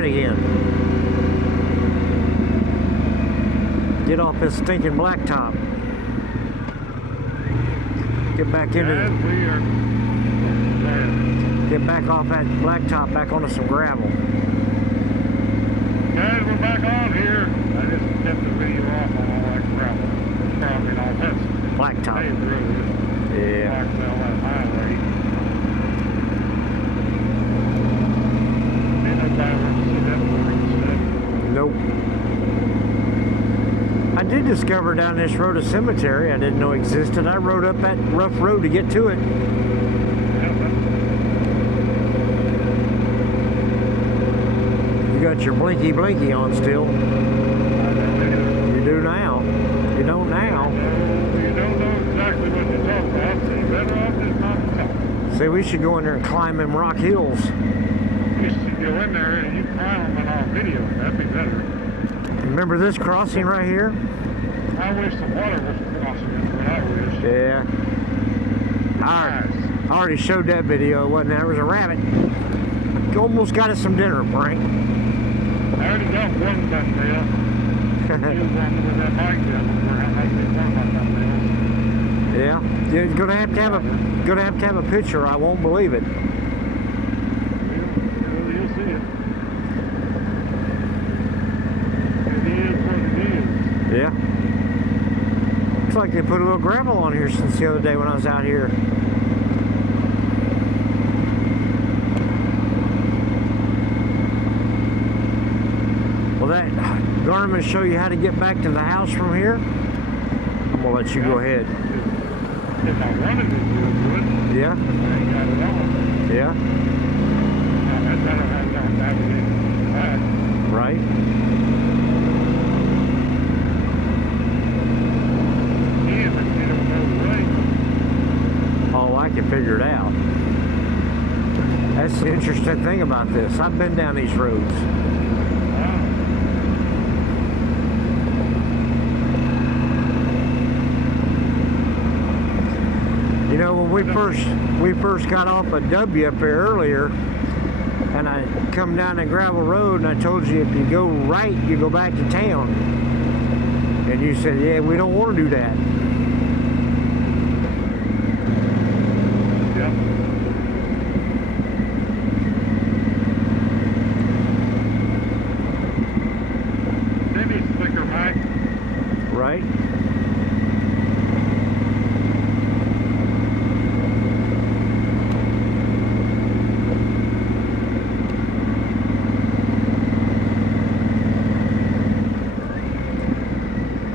right again. Get off this stinking blacktop. Get back into it. Get back off that blacktop, back onto some gravel. Guys, we're back on here. I just kept the video off on all that gravel. Probably not. That's Blacktop. Yeah. Blacktop, that highway. Ain't nobody wants to see that before. Nope. I did discover down this road a cemetery I didn't know existed. I rode up that rough road to get to it. You got your blinky blinky on still. You do now. You don't now. You don't know exactly what you're talking about, so you better off just not talking. See, we should go in there and climb them rock hills. You should go in there and you climb them on video. That'd be better. Remember this crossing right here? I wish the water was crossing it, but I wish. Yeah. I already showed that video, wasn't there? There was a rabbit. Almost got us some dinner, Frank. I already got one thumbnail. He was on with that bike down before I made one of my thumbnails. Yeah. You're gonna have to have a picture. I won't believe it. You'll see it. It is what it is. Yeah. Looks like they put a little gravel on here since the other day when I was out here. Well, that Garmin show you how to get back to the house from here. I'm gonna let you go ahead. If I wanted to do it, Yeah. I ain't got it on. Yeah. Right. Oh, I can figure it out. That's the interesting thing about this. I've been down these roads. You know, when we first got off a W up there earlier, and I come down the gravel road, and I told you if you go right, you go back to town. And you said, yeah, we don't want to do that. Yep. Maybe slicker, Mike. Right?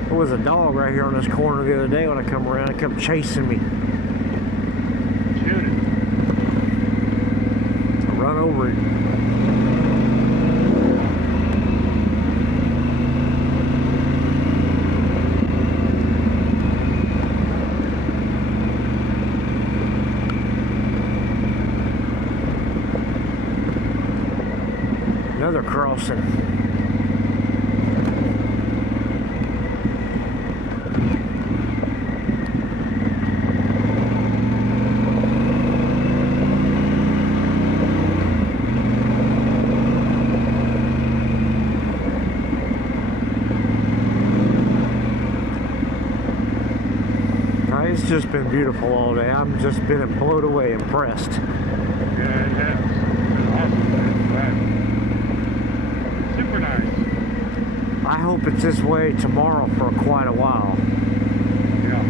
There was a dog right here on this corner the other day when I come around. It kept chasing me. Shoot it. I run over it. Another crossing. It's just been beautiful all day. I've just been blown away, impressed. Yeah, it has. It's awesome. It's super nice. I hope it's this way tomorrow for quite a while. Yeah.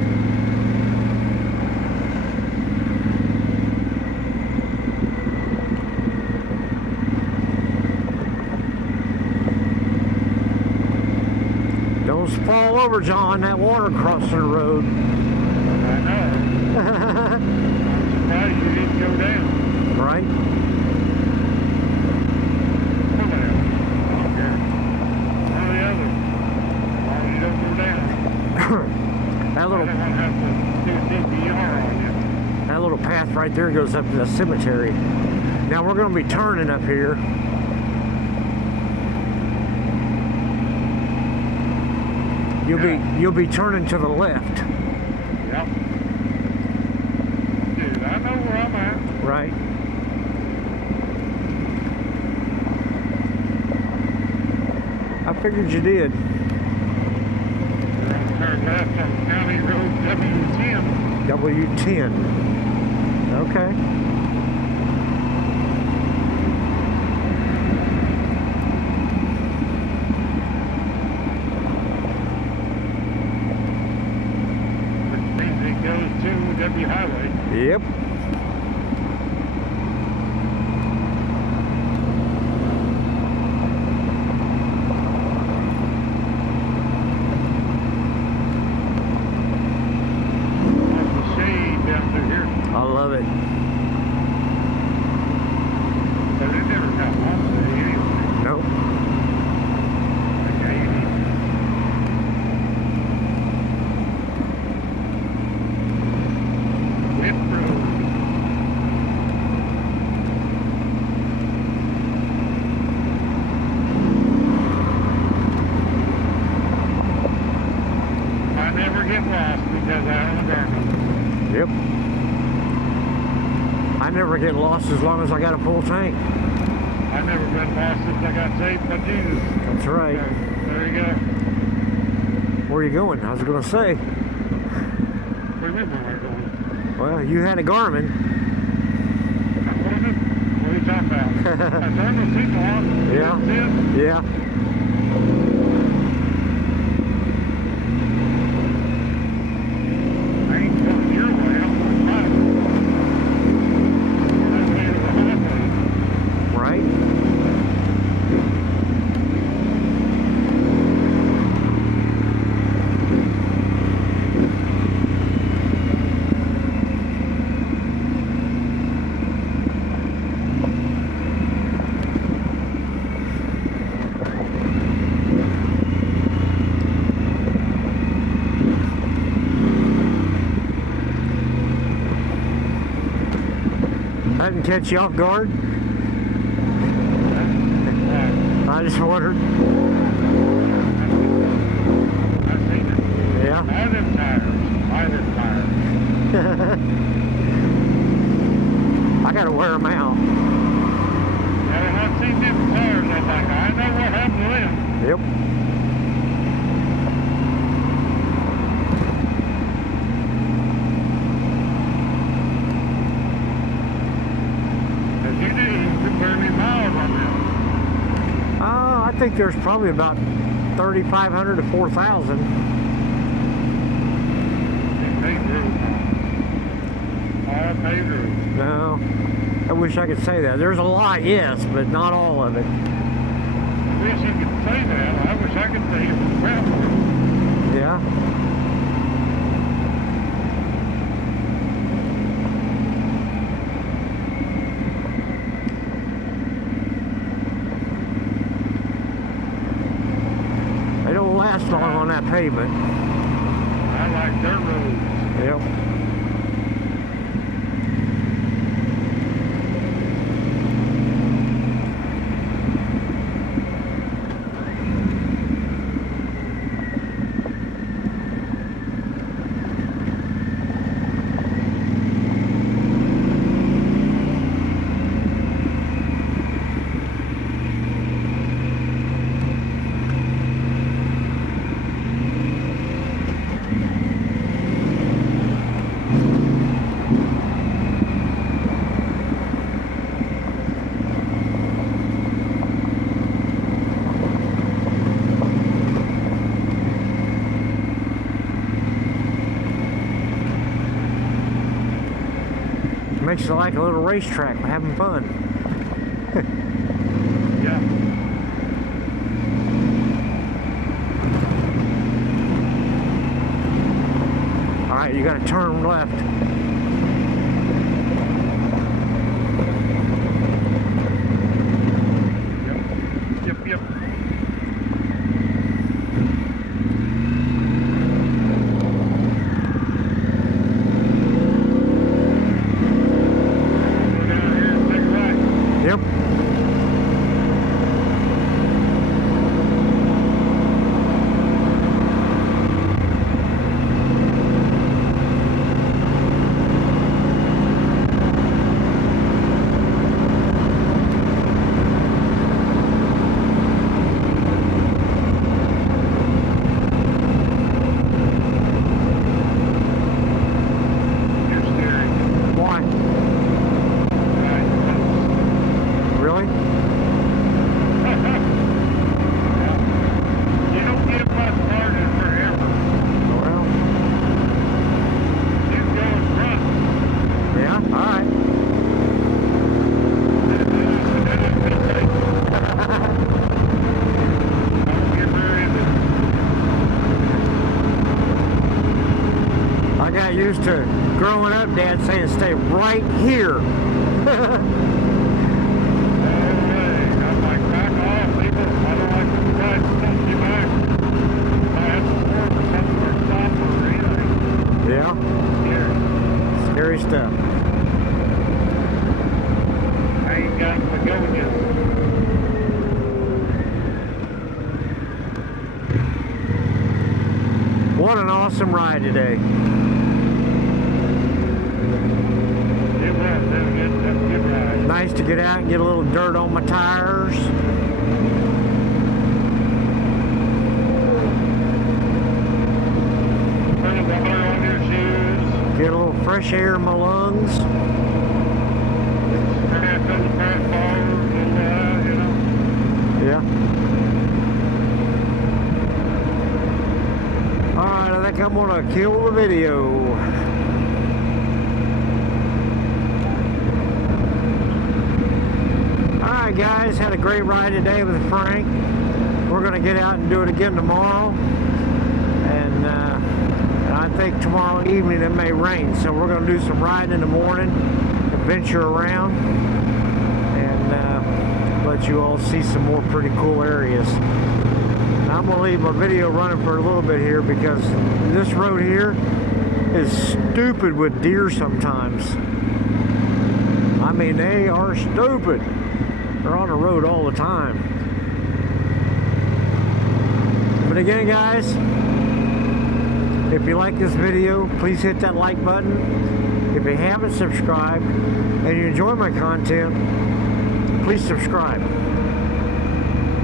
Don't fall over, John. That water crossing the road. I'm surprised you didn't go down. Right? Come on. I don't care. One or the other. As long as you don't go down. That I little don't want to have to do a DVR on you. that little path right there goes up to the cemetery. Now we're going to be turning up here. You'll be turning to the left. Yep. Dude, I know where I'm at. Right. figured you did. Turn left on County Road W10. W10. Okay. W Highway. Yep. There's the shade down through here. I love it. But it never got lost there anyway. Nope. Yep. I never get lost as long as I got a full tank. I've never been lost since I got saved by Jesus. That's right. So, there you go. Where are you going? I was going to say. What do you mean where we're going? Well, you had a Garmin. What is it? What are you talking about? I turned the signal on. Yeah. Yeah. I didn't catch you off guard. I just wondered. I've seen it. Yeah. Lighted tires. I gotta wear them out. Yeah, I've seen them tires. I'm like, I know what happened to them. Yep. I think there's probably about 3,500 to 4,000. No, I wish I could say that. There's a lot, yes, but not all of it. I wish you could say that. I wish I could say it was gravel. Yeah. Last long on that pavement. I like dirt roads. Yep. Makes it like a little racetrack. We're having fun. Yeah. All right, you got to turn left. Yep. right here. Yeah. Scary stuff. I ain't got to go yet. What an awesome ride today. It was. That's a good ride. Nice to get out and get a little dirt on my tires. Put a water on your shoes. Get a little fresh air in my lungs. Scratch on the back bars and, you know. Yeah. Alright, I think I'm gonna kill the video. Alright guys, had a great ride today with Frank. We're gonna get out and do it again tomorrow. And I think tomorrow evening it may rain, so we're gonna do some riding in the morning, adventure around, and let you all see some more pretty cool areas. Now, I'm gonna leave my video running for a little bit here because this road here is stupid with deer sometimes. I mean, they are stupid. They're on the road all the time. But again, guys, if you like this video, please hit that like button. If you haven't subscribed and you enjoy my content, please subscribe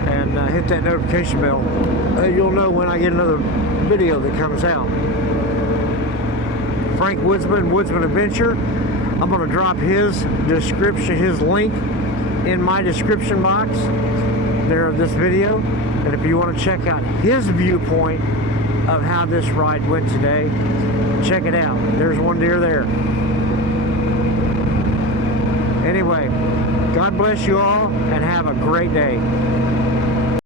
and hit that notification bell. You'll know when I get another video that comes out. Frank Woodsman, Woodsman Adventure. I'm going to drop his description, his link in my description box there of this video. And if you want to check out his viewpoint of how this ride went today, check it out. There's one deer there. Anyway, God bless you all and have a great day.